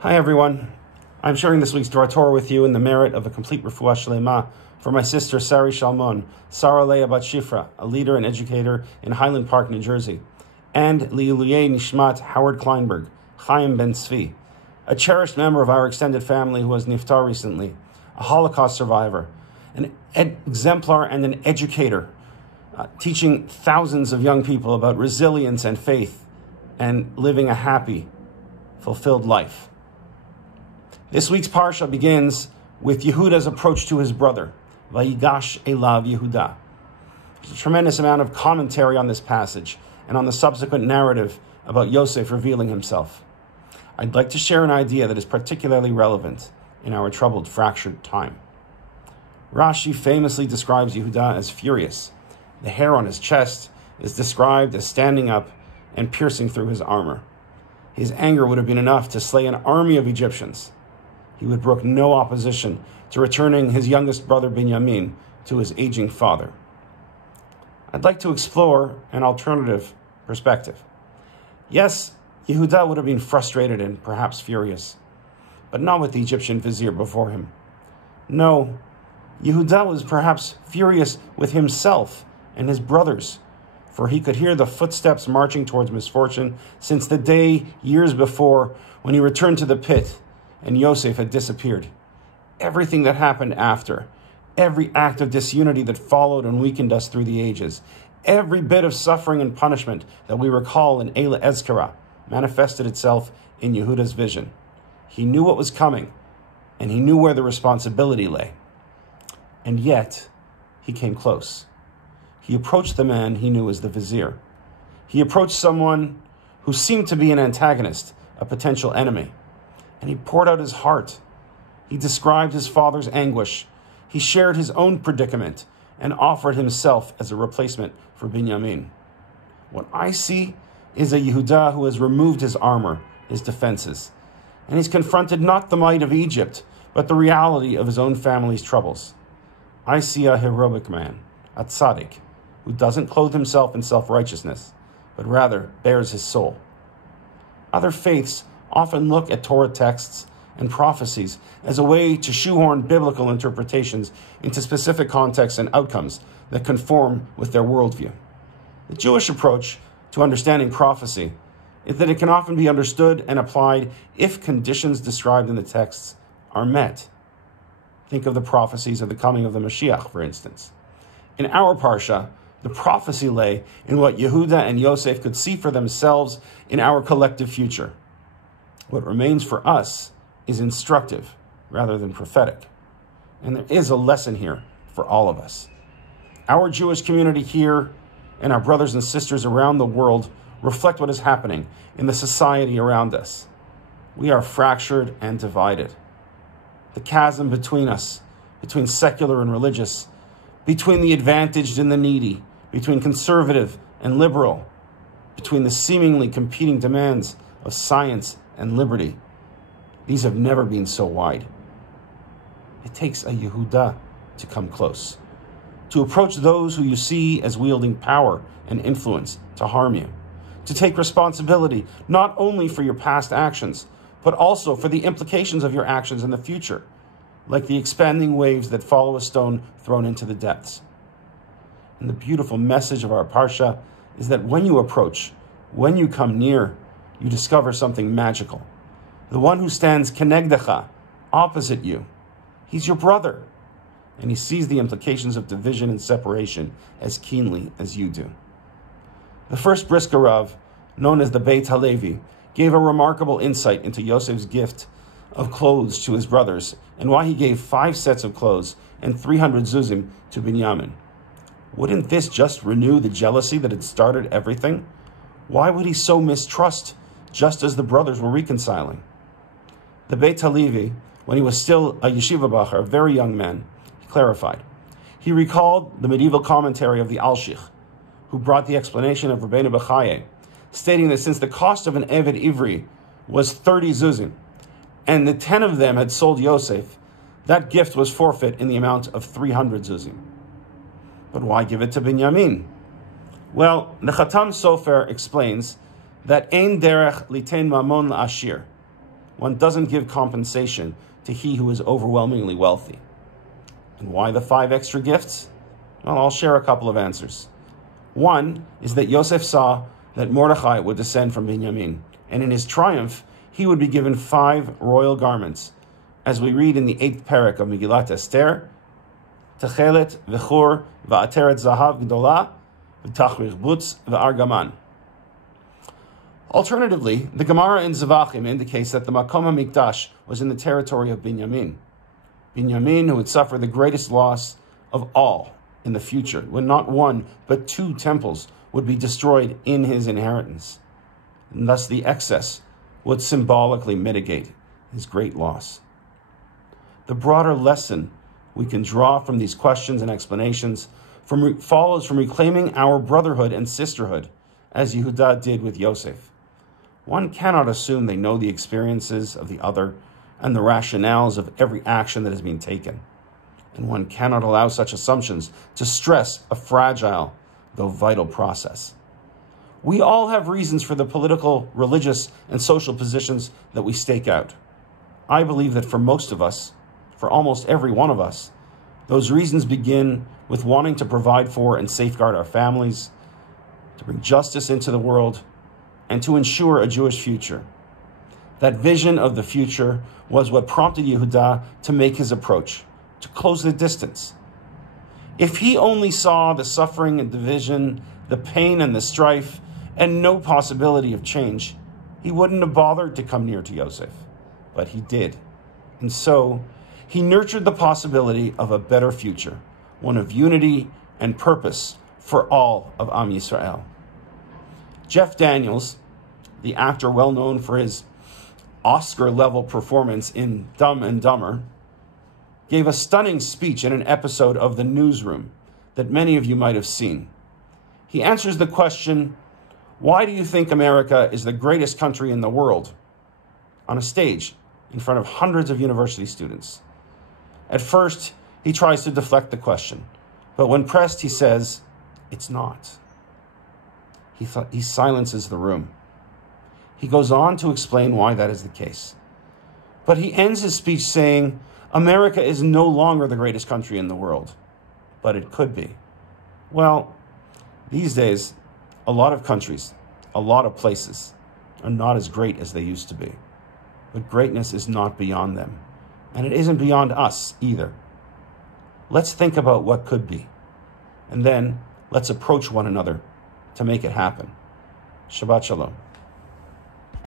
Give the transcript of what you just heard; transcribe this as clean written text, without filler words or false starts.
Hi everyone. I'm sharing this week's Torah with you in the merit of a complete refuah shlema for my sister Sari Shalmon, Sarah Leah Bat Shifra, a leader and educator in Highland Park, New Jersey, and Li'iluyei Nishmat Howard Kleinberg, Chaim Ben Tzvi, a cherished member of our extended family who has niftar recently, a Holocaust survivor, an exemplar and an educator, teaching thousands of young people about resilience and faith and living a happy, fulfilled life. This week's parsha begins with Yehuda's approach to his brother, Vayigash Elav Yehuda. There's a tremendous amount of commentary on this passage and on the subsequent narrative about Yosef revealing himself. I'd like to share an idea that is particularly relevant in our troubled, fractured time. Rashi famously describes Yehuda as furious. The hair on his chest is described as standing up and piercing through his armor. His anger would have been enough to slay an army of Egyptians. He would brook no opposition to returning his youngest brother Binyamin to his aging father. I'd like to explore an alternative perspective. Yes, Yehuda would have been frustrated and perhaps furious, but not with the Egyptian vizier before him. No, Yehuda was perhaps furious with himself and his brothers, for he could hear the footsteps marching towards misfortune since the day years before when he returned to the pit and Yosef had disappeared. Everything that happened after, every act of disunity that followed and weakened us through the ages, every bit of suffering and punishment that we recall in Eila Ezkara manifested itself in Yehuda's vision. He knew what was coming, and he knew where the responsibility lay. And yet, he came close. He approached the man he knew as the vizier. He approached someone who seemed to be an antagonist, a potential enemy. And he poured out his heart. He described his father's anguish. He shared his own predicament and offered himself as a replacement for Binyamin. What I see is a Yehuda who has removed his armor, his defenses, and he's confronted not the might of Egypt, but the reality of his own family's troubles. I see a heroic man, a tzaddik, who doesn't clothe himself in self-righteousness, but rather bears his soul. Other faiths often look at Torah texts and prophecies as a way to shoehorn biblical interpretations into specific contexts and outcomes that conform with their worldview. The Jewish approach to understanding prophecy is that it can often be understood and applied if conditions described in the texts are met. Think of the prophecies of the coming of the Mashiach, for instance. In our parsha, the prophecy lay in what Yehuda and Yosef could see for themselves in our collective future. What remains for us is instructive rather than prophetic. And there is a lesson here for all of us. Our Jewish community here and our brothers and sisters around the world reflect what is happening in the society around us. We are fractured and divided. The chasm between us, between secular and religious, between the advantaged and the needy, between conservative and liberal, between the seemingly competing demands of science and liberty. These have never been so wide. It takes a Yehuda to come close, to approach those who you see as wielding power and influence to harm you, to take responsibility not only for your past actions, but also for the implications of your actions in the future, like the expanding waves that follow a stone thrown into the depths. And the beautiful message of our parsha is that when you approach, when you come near, you discover something magical. The one who stands kenegdecha, opposite you, he's your brother, and he sees the implications of division and separation as keenly as you do. The first Brisker Rav, known as the Beit Halevi, gave a remarkable insight into Yosef's gift of clothes to his brothers and why he gave 5 sets of clothes and 300 zuzim to Binyamin. Wouldn't this just renew the jealousy that had started everything? Why would he so mistrust just as the brothers were reconciling? The Beit Halevi, when he was still a yeshiva bacher, a very young man, he clarified. He recalled the medieval commentary of the Alshich, who brought the explanation of Rabbeinu Bechaye, stating that since the cost of an Eved Ivri was 30 zuzim, and the 10 of them had sold Yosef, that gift was forfeit in the amount of 300 zuzim. But why give it to Binyamin? Well, the Chatam Sofer explains that ein derech liten mamon la'ashir. one doesn't give compensation to he who is overwhelmingly wealthy. And why the 5 extra gifts? Well, I'll share a couple of answers. One is that Yosef saw that Mordechai would descend from Binyamin, and in his triumph, he would be given 5 royal garments, as we read in the 8th parak of Megillat Esther, Techelet v'chur v'ateret zahav gdola v'tachrich butz v'argaman. Alternatively, the Gemara in Zevachim indicates that the Makom HaMikdash was in the territory of Binyamin. Binyamin, who would suffer the greatest loss of all in the future, when not 1 but 2 temples would be destroyed in his inheritance. And thus the excess would symbolically mitigate his great loss. The broader lesson we can draw from these questions and explanations follows from reclaiming our brotherhood and sisterhood, as Yehuda did with Yosef. One cannot assume they know the experiences of the other and the rationales of every action that has been taken. And one cannot allow such assumptions to stress a fragile, though vital process. We all have reasons for the political, religious, and social positions that we stake out. I believe that for most of us, for almost every one of us, those reasons begin with wanting to provide for and safeguard our families, to bring justice into the world, and to ensure a Jewish future. That vision of the future was what prompted Yehuda to make his approach, to close the distance. If he only saw the suffering and division, the pain and the strife, and no possibility of change, he wouldn't have bothered to come near to Yosef. But he did. And so, he nurtured the possibility of a better future, one of unity and purpose for all of Am Yisrael. Jeff Daniels, the actor well known for his Oscar-level performance in Dumb and Dumber, gave a stunning speech in an episode of The Newsroom that many of you might have seen. He answers the question, why do you think America is the greatest country in the world? On a stage in front of hundreds of university students. At first, he tries to deflect the question, but when pressed, he says, it's not. He silences the room. He goes on to explain why that is the case. But he ends his speech saying, America is no longer the greatest country in the world, but it could be. Well, these days, a lot of countries, a lot of places are not as great as they used to be. But greatness is not beyond them, and it isn't beyond us either. Let's think about what could be, and then let's approach one another to make it happen. Shabbat Shalom.